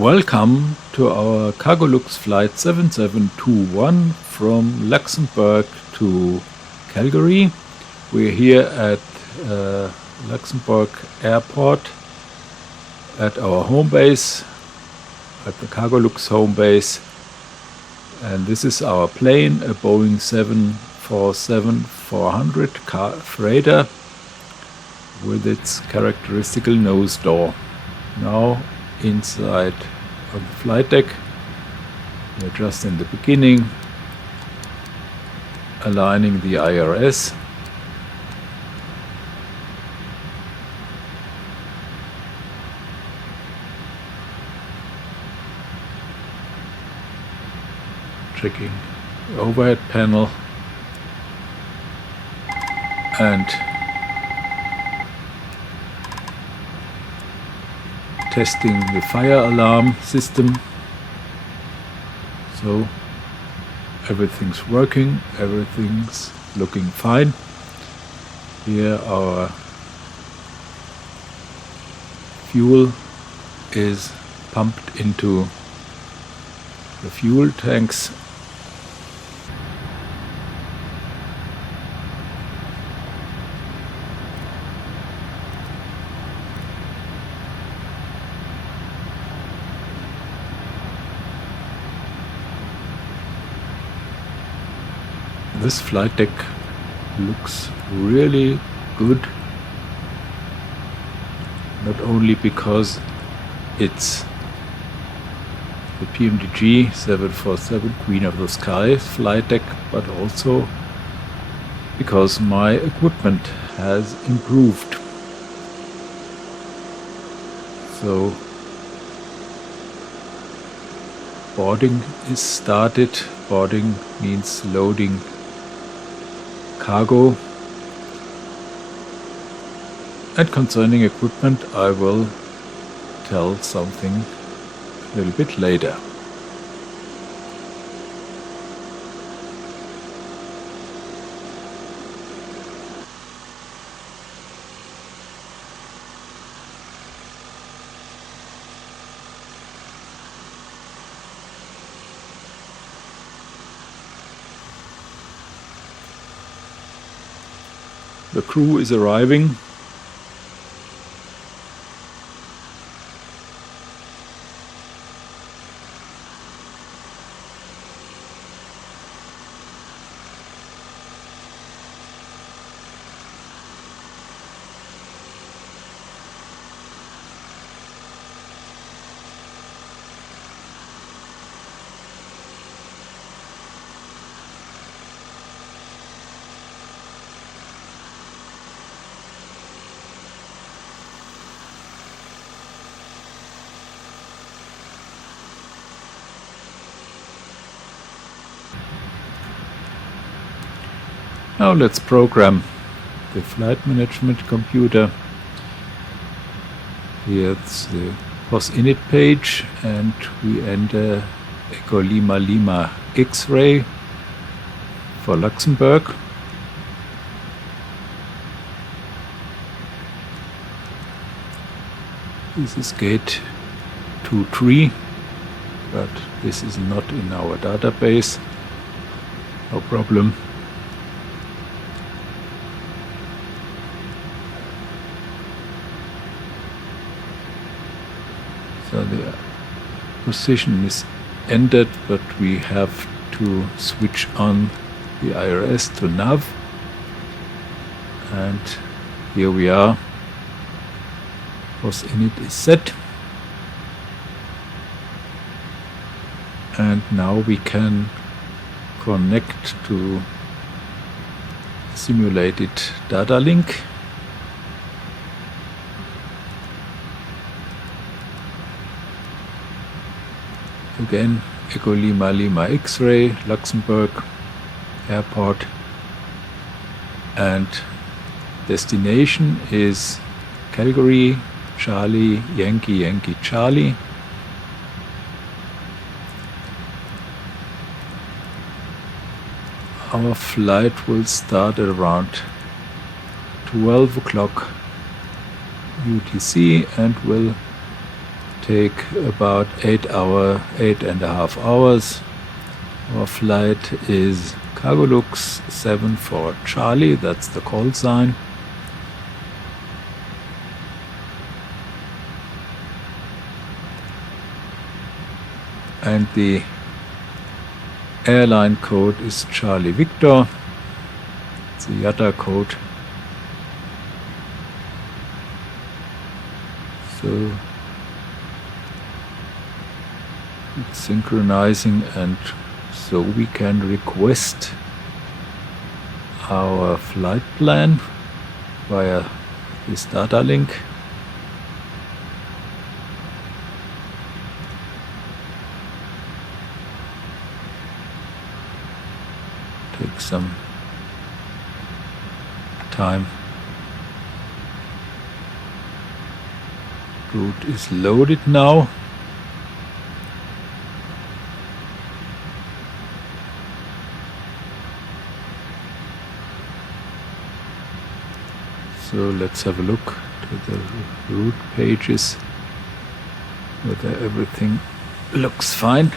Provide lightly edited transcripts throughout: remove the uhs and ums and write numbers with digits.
Welcome to our Cargolux flight 7721 from Luxembourg to Calgary. We're here at Luxembourg Airport at our home base, at the Cargolux home base. And this is our plane, a Boeing 747-400 freighter with its characteristical nose door. Now inside on the flight deck, we're just in the beginning, aligning the IRS. Checking the overhead panel and testing the fire alarm system. So everything's working, everything's looking fine. Here our fuel is pumped into the fuel tanks. This flight deck looks really good, not only because it's the PMDG 747 Queen of the Sky flight deck, but also because my equipment has improved. So boarding is started. Boarding means loading cargo, and concerning equipment I will tell something a little bit later. The crew is arriving. Now let's program the flight management computer. Here's the POS init page, and we enter Echo Lima Lima X-ray for Luxembourg. This is gate 23, but this is not in our database. No problem. So the position is ended, but we have to switch on the IRS to nav. And here we are. POS init is set. And now we can connect to simulated data link. Again, Echo Lima Lima X-ray, Luxembourg Airport, and destination is Calgary, Charlie, Yankee, Yankee, Charlie. Our flight will start at around 12 o'clock UTC and will take about 8.5 hours. Our flight is Cargolux 7 for Charlie, that's the call sign. And the airline code is Charlie Victor. It's a IATA code. So it's synchronizing, and so we can request our flight plan via this data link. Take some time. Route is loaded now. So let's have a look to the route pages, whether everything looks fine.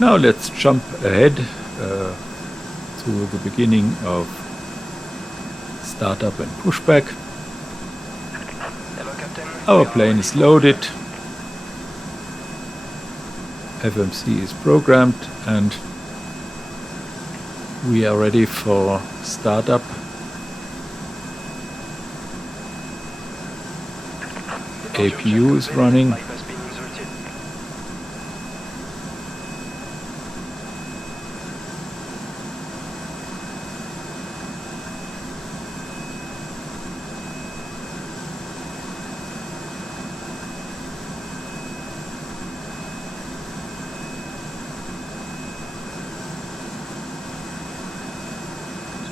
Now let's jump ahead to the beginning of startup and pushback. Hello, Captain. Our plane is loaded, FMC is programmed, and we are ready for startup. APU is running.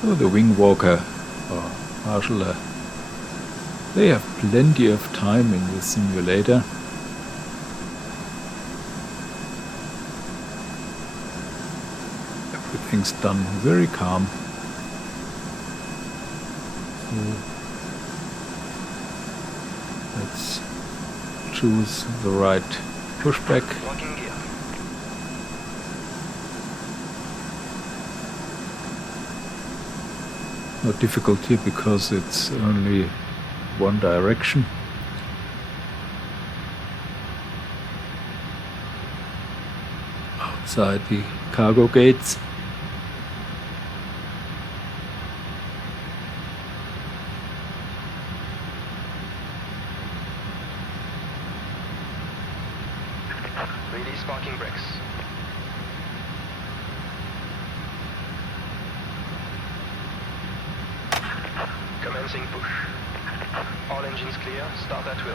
So the wing walker or marshaller, they have plenty of time in the simulator. Everything's done very calm. So let's choose the right pushback. Not difficult here because it's only one direction. Outside the cargo gates. Release parking brakes. Commencing push. All engines clear. Start at will.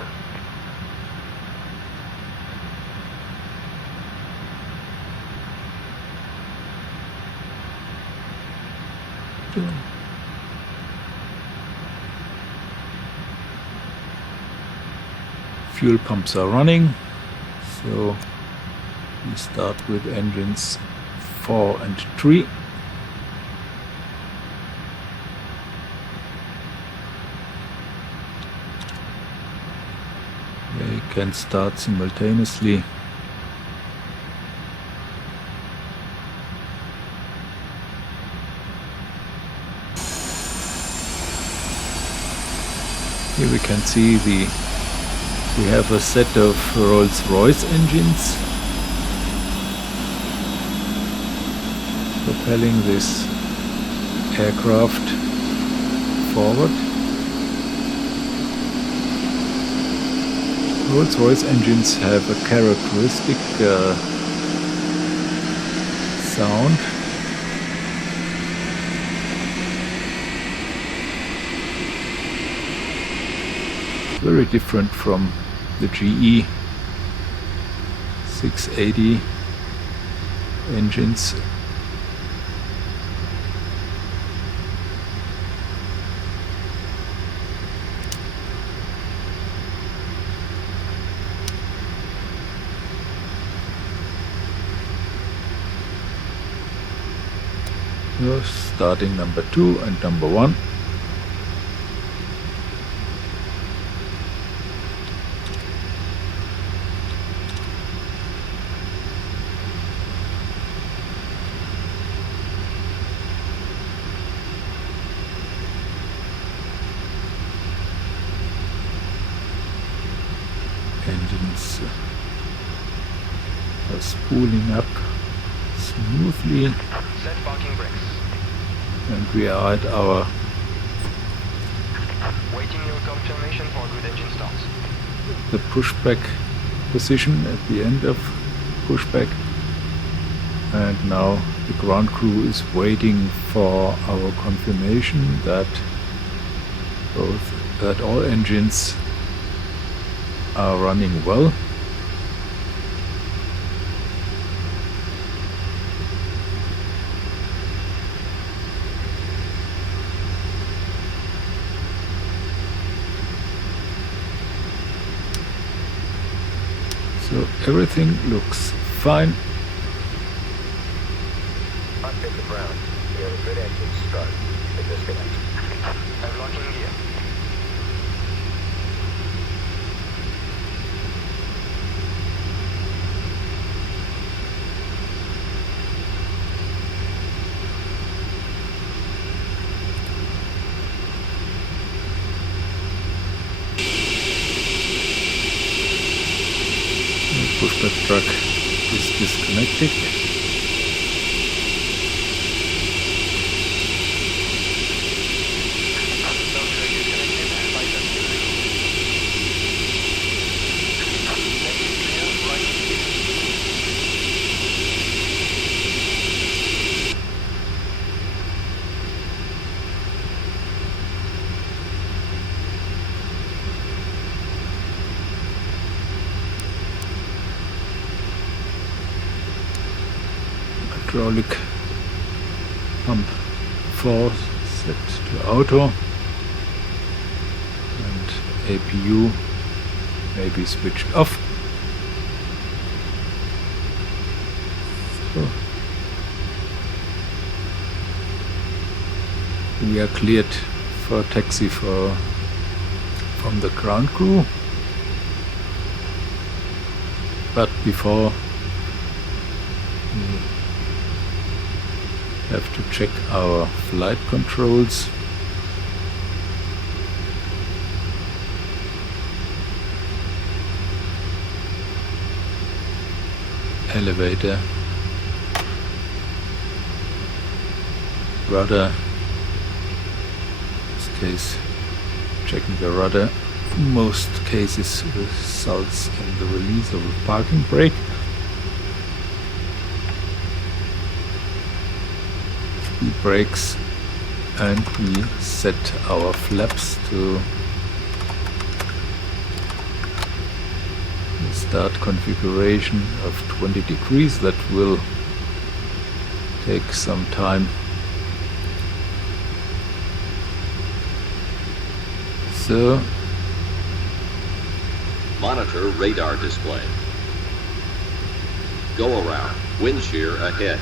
Fuel pumps are running, so we start with engines 4 and 3. They can start simultaneously. Here we can see we have a set of Rolls-Royce engines propelling this aircraft forward. Rolls-Royce engines have a characteristic sound. Very different from the GE 680 engines. Starting number 2 and number 1. engines are spooling up smoothly, Set parking brakes. and we are at our Waiting your confirmation for a good engine start. the pushback position at the end of pushback, and now the ground crew is waiting for our confirmation that all engines are running well. So everything looks fine. Cockpit to ground. We have a good engine start. The disconnect. I'm locking gear. The pushback truck is disconnected. Software disconnected. Flight is still legal. Left is clear. Right is clear. Hydraulic pump 4 set to auto, and APU may be switched off. So we are cleared for taxi from the ground crew, but before we have to check our flight controls. Elevator, rudder, in this case checking the rudder, in most cases results in the release of a parking brake. Speed brakes, and we set our flaps to the start configuration of 20 degrees. That will take some time. So Monitor radar display. Go around. Wind shear ahead.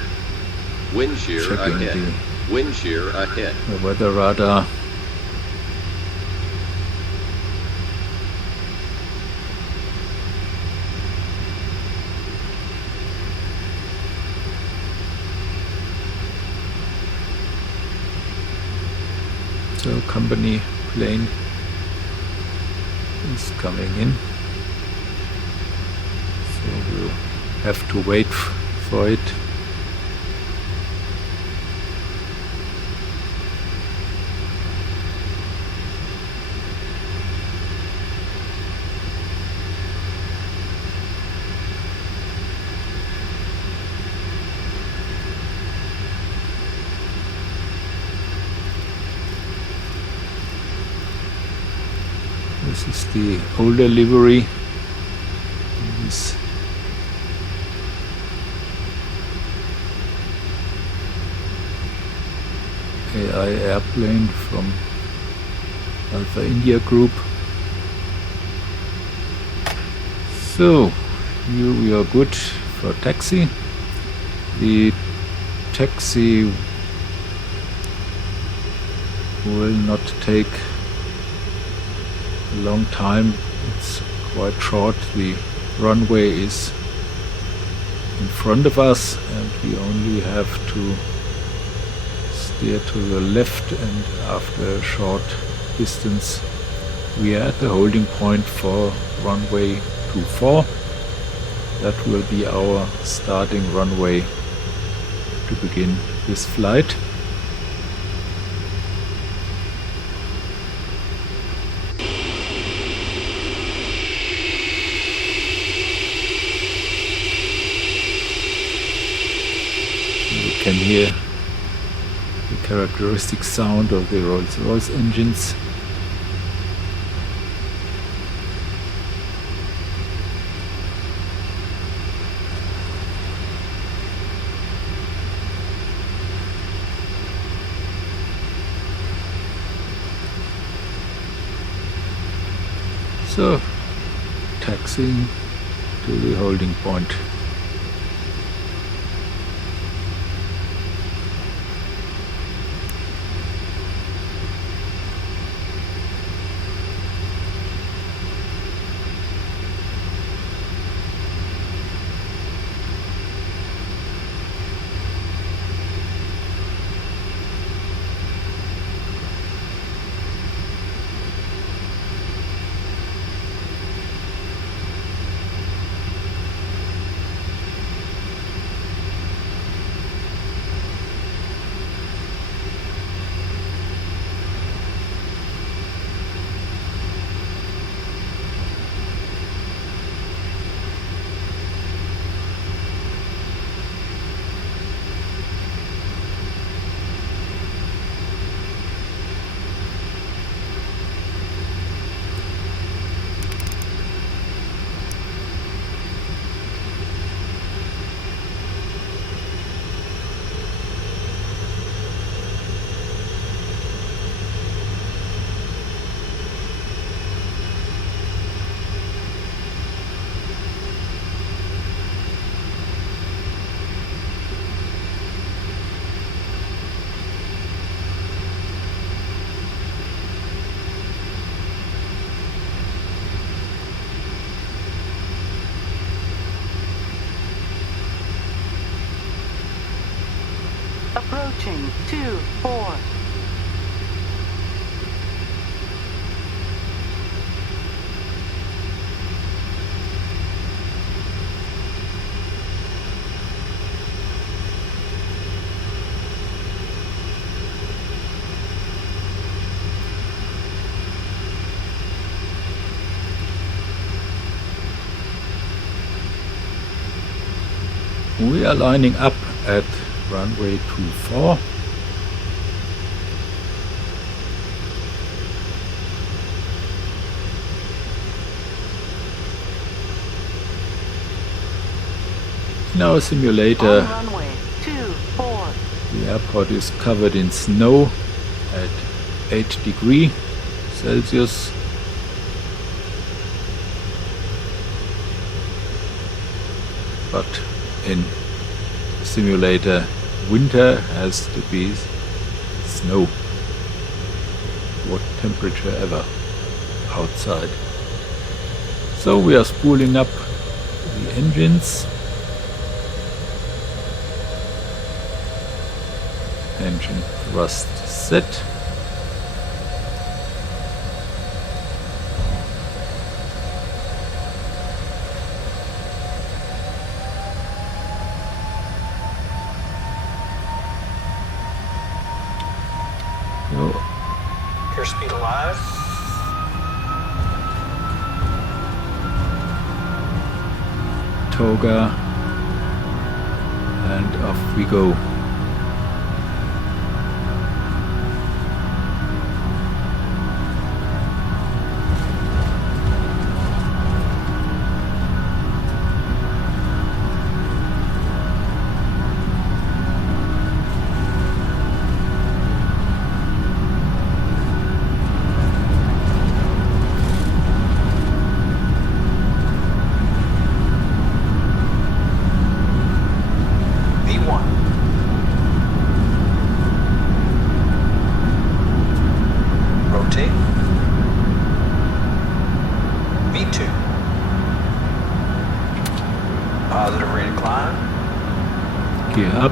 Wind shear checking ahead. Wind shear ahead. the weather radar. So company plane is coming in. So we'll have to wait for it. This is the older livery. This AI airplane from Alpha India Group. So here we are good for taxi. The taxi will not take a long time. It's quite short. The runway is in front of us and we only have to steer to the left, and after a short distance we are at the holding point for runway 24. That will be our starting runway to begin this flight. You can hear the characteristic sound of the Rolls-Royce engines. So, taxiing to the holding point. Approaching 24. We are lining up at runway 24. In our simulator, On runway 24. the airport is covered in snow at 8 degrees Celsius. But in the simulator, winter has to be snow. What temperature ever outside. So we are spooling up the engines. Engine thrust set. Airspeed alive. Toga, and off we go. Positive rate of climb. Gear up.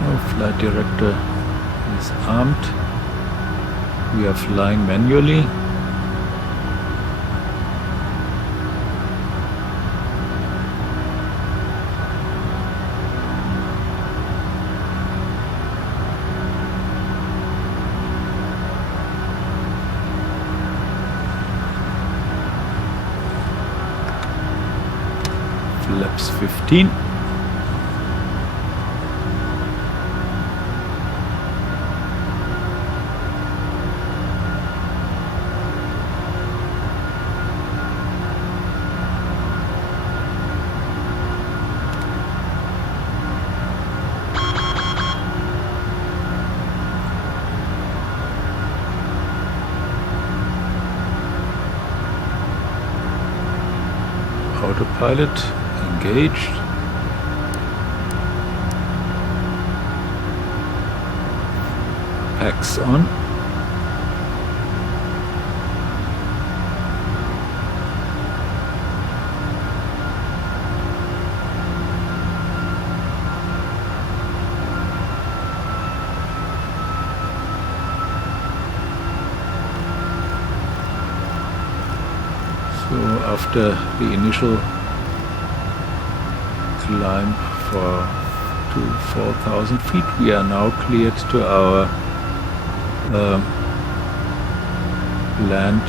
Flight director is armed. We are flying manually. Flaps 15. Autopilot engaged. Packs on. So after the initial climb to 4,000 feet, we are now cleared to our land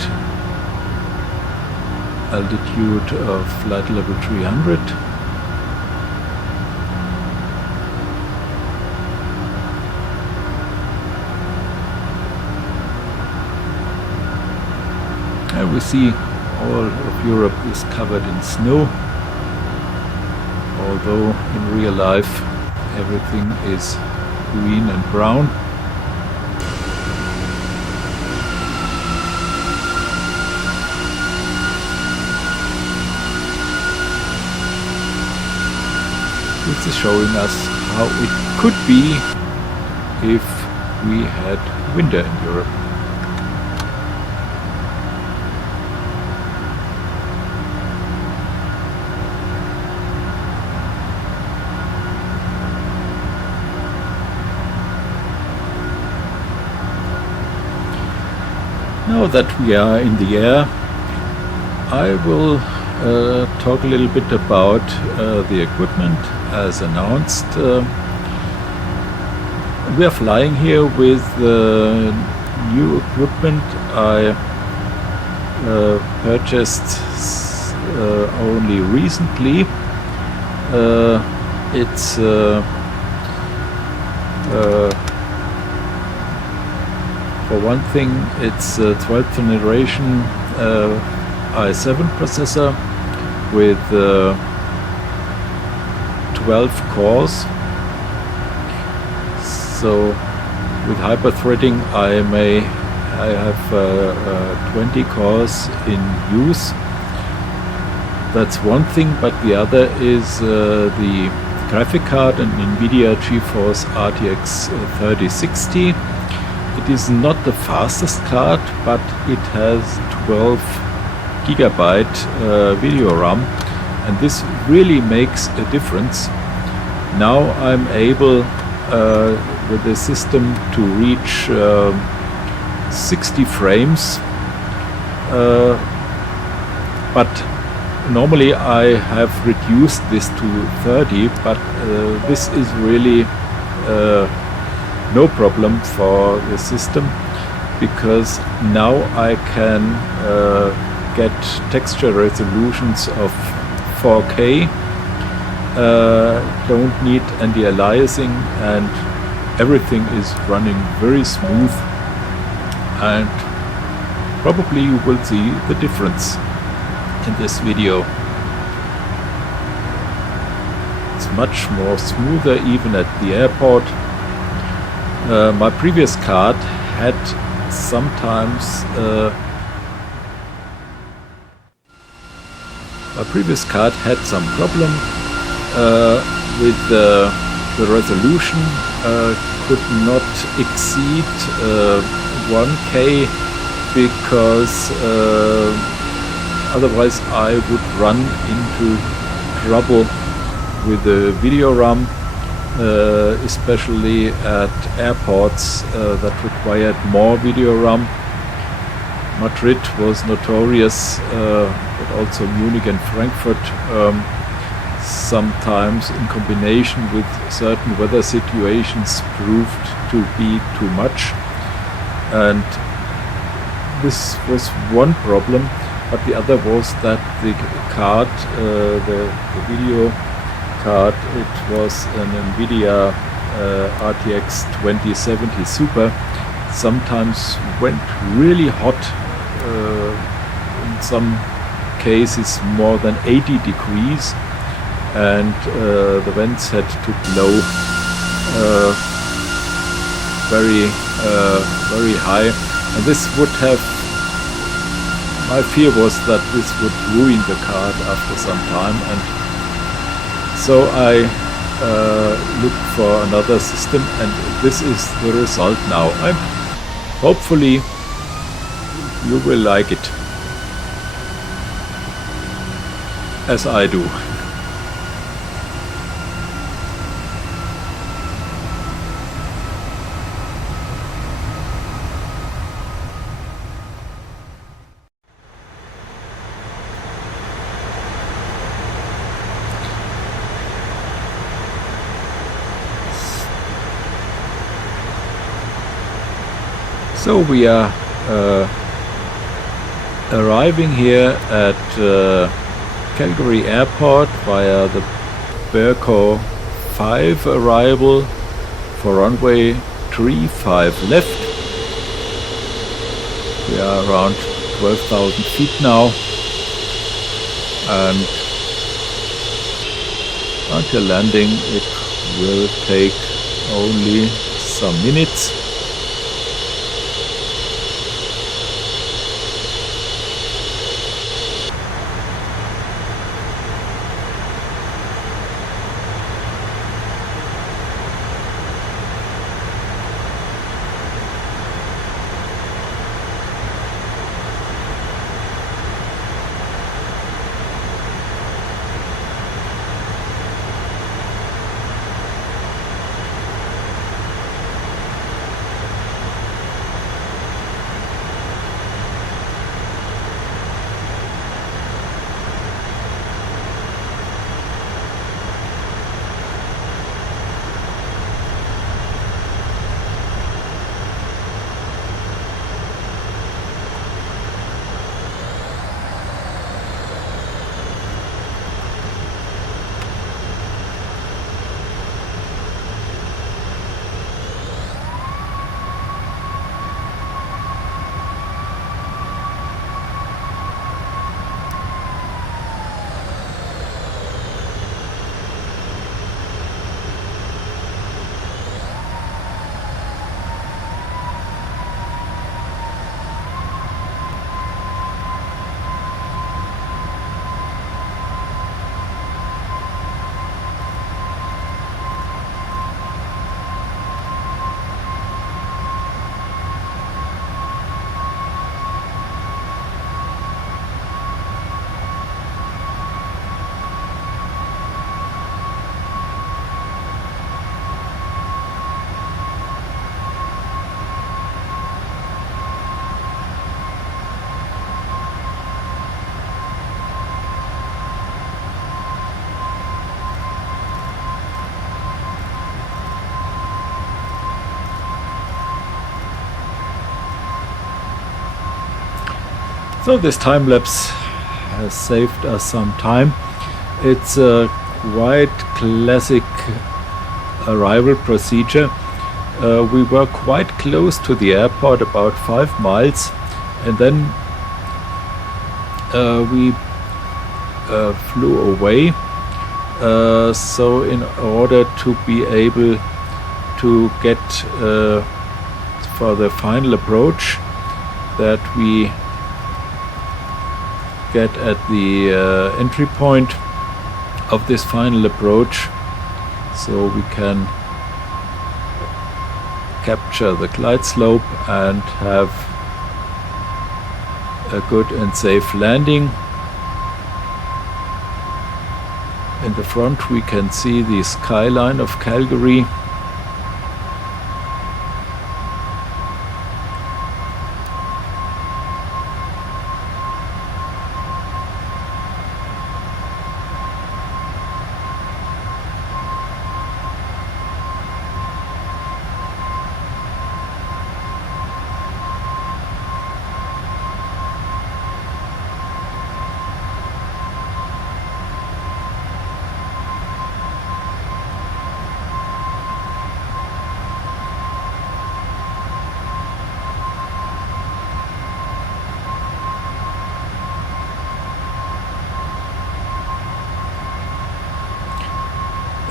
altitude of flight level 300. And we see all of Europe is covered in snow, although in real life everything is green and brown. This is showing us how it could be if we had winter in Europe. Now that we are in the air, I will talk a little bit about the equipment as announced. We are flying here with new equipment I purchased only recently. It's for one thing, it's a 12th generation i7 processor with 12 cores. So with hyper-threading I have 20 cores in use. That's one thing, but the other is the graphic card, an NVIDIA GeForce RTX 3060. It is not the fastest card, but it has 12 gigabyte video RAM, and this really makes a difference. Now I'm able with the system to reach 60 frames, but normally I have reduced this to 30, but this is really no problem for the system, because now I can get texture resolutions of 4K, don't need anti-aliasing, and everything is running very smooth, and probably you will see the difference in this video. It's much more smoother even at the airport. My previous card had sometimes some problem with the resolution, could not exceed 1K, because otherwise I would run into trouble with the video RAM. especially at airports that required more video RAM. Madrid was notorious, but also Munich and Frankfurt, sometimes in combination with certain weather situations proved to be too much. And this was one problem, but the other was that the card, the video card, it was an NVIDIA RTX 2070 Super, sometimes went really hot, in some cases more than 80 degrees, and the vents had to blow very high, and this would have, my fear was that this would ruin the card after some time, and so I looked for another system, and this is the result now. Hopefully you will like it as I do. So we are arriving here at Calgary Airport via the Prepar3D V5 arrival for runway 35 left. We are around 12,000 feet now, and until landing it will take only some minutes. So this time lapse has saved us some time. It's a quite classic arrival procedure. We were quite close to the airport, about 5 miles, and then we flew away. So in order to be able to get for the final approach that we get at the entry point of this final approach, so we can capture the glide slope and have a good and safe landing. In the front we can see the skyline of Calgary,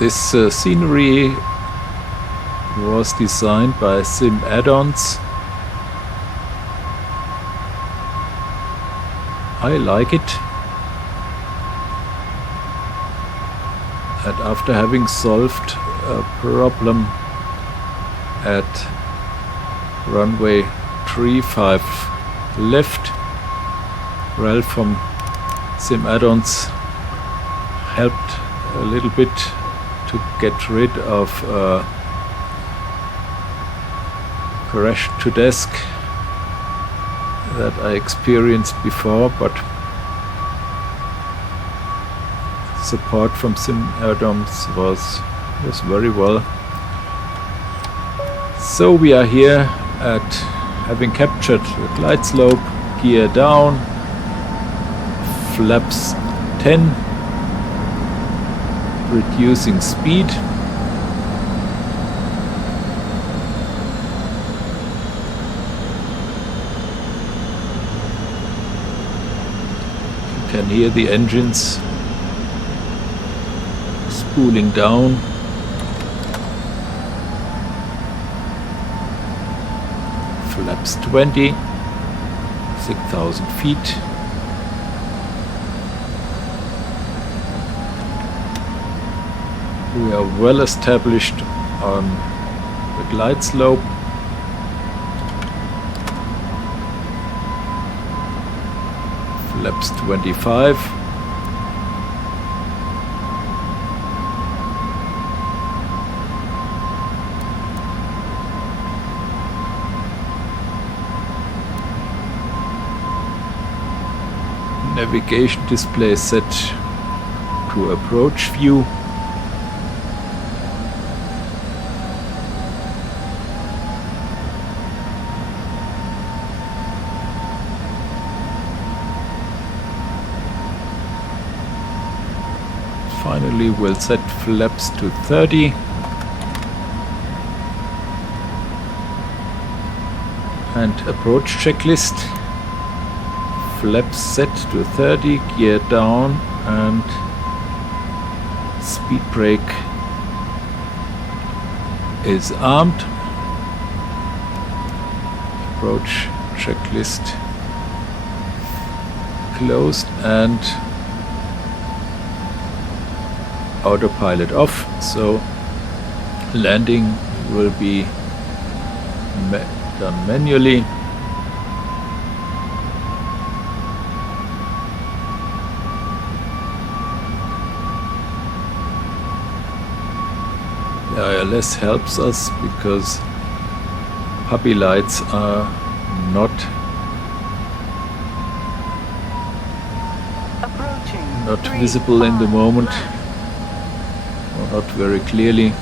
This scenery was designed by Sim Add-ons. I like it. And after having solved a problem at runway 35 left, Ralph from Sim Add-ons helped a little bit to get rid of crash to desk that I experienced before, but support from Sim Add-ons was very well. So we are here at having captured the glide slope, gear down, flaps 10, reducing speed. You can hear the engines spooling down. Flaps 20, 6,000 feet. We are well established on the glide slope. Flaps 25. Navigation display set to approach view. Finally, we'll set flaps to 30. And approach checklist. Flaps set to 30, gear down, and speed brake is armed. Approach checklist closed and autopilot off, so landing will be done manually. The ILS helps us because puppy lights are not visible in the moment, or not very clearly.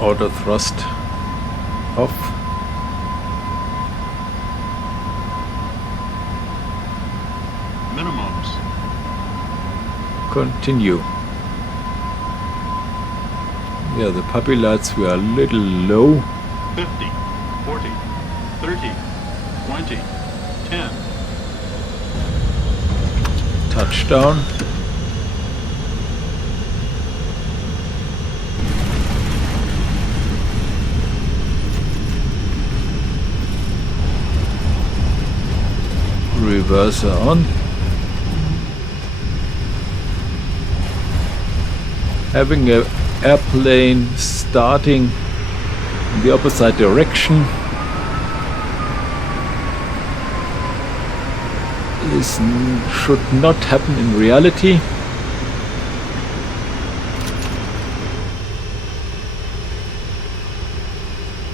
Auto thrust off. Minimums. Continue. Yeah, the puppy lights were a little low. 50, 40, 30, 20, 10. Touchdown. Reverser on. Having an airplane starting in the opposite direction should not happen in reality.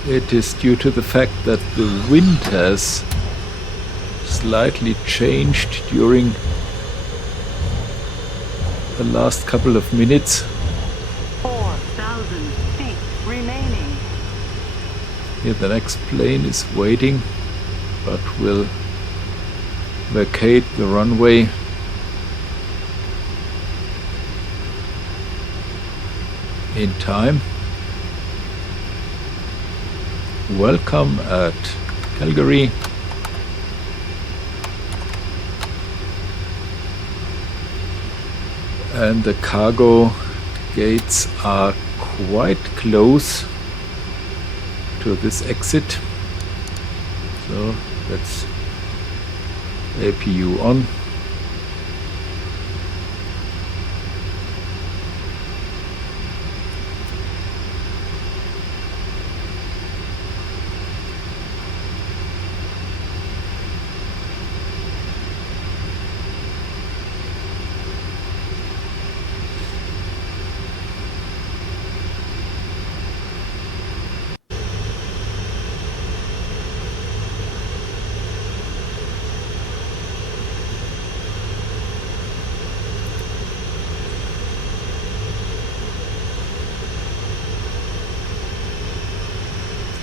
It is due to the fact that the wind has slightly changed during the last couple of minutes. 4,000 feet remaining. Here the next plane is waiting, but will vacate the runway in time. Welcome at Calgary. And the cargo gates are quite close to this exit. So that's APU on.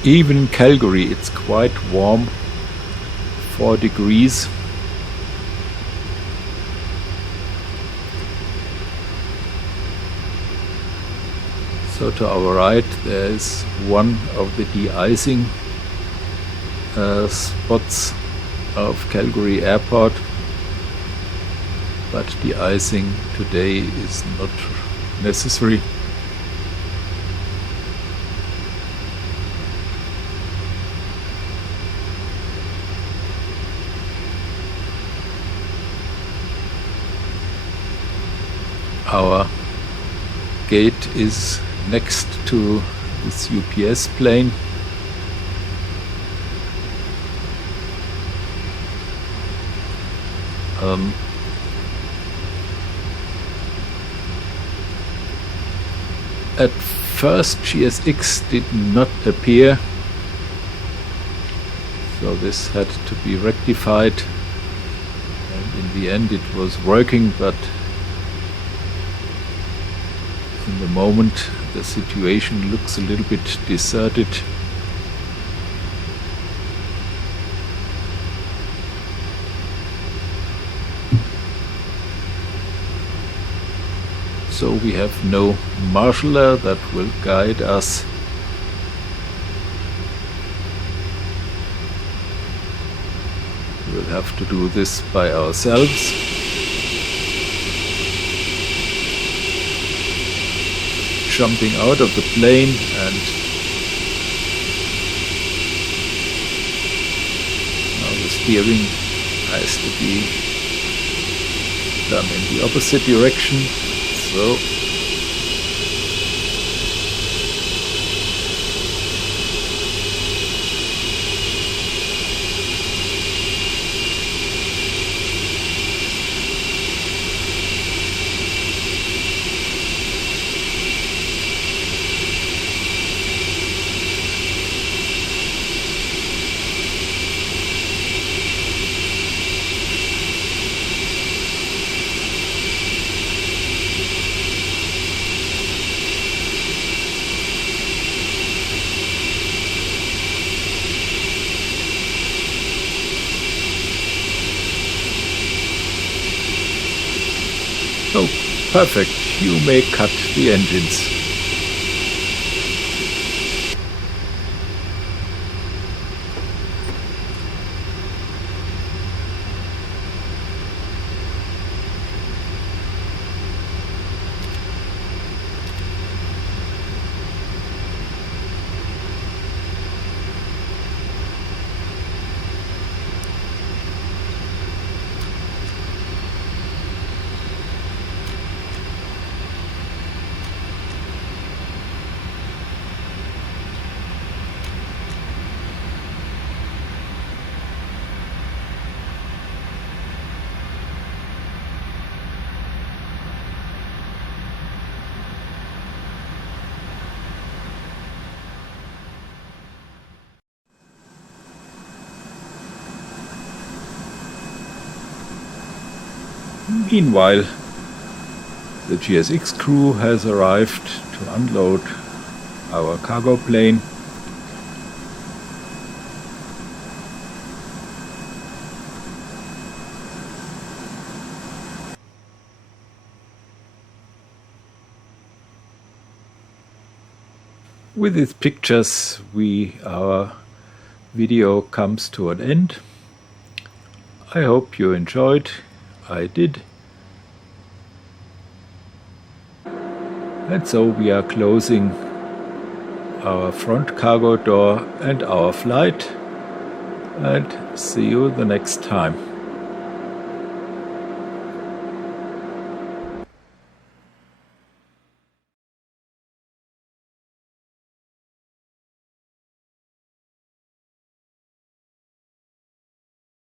Even in Calgary it's quite warm, 4 degrees. So to our right there is one of the de-icing spots of Calgary Airport, but de-icing today is not necessary. Our gate is next to this UPS plane. At first GSX did not appear, so this had to be rectified, and in the end it was working, but in the moment the situation looks a little bit deserted. So we have no marshaller that will guide us. We'll have to do this by ourselves. Jumping out of the plane and now the steering has to be done in the opposite direction. So oh, perfect. You may cut the engines. Meanwhile, the GSX crew has arrived to unload our cargo plane. With these pictures, our video comes to an end. I hope you enjoyed. I did. And so we are closing our front cargo door and our flight. And see you the next time.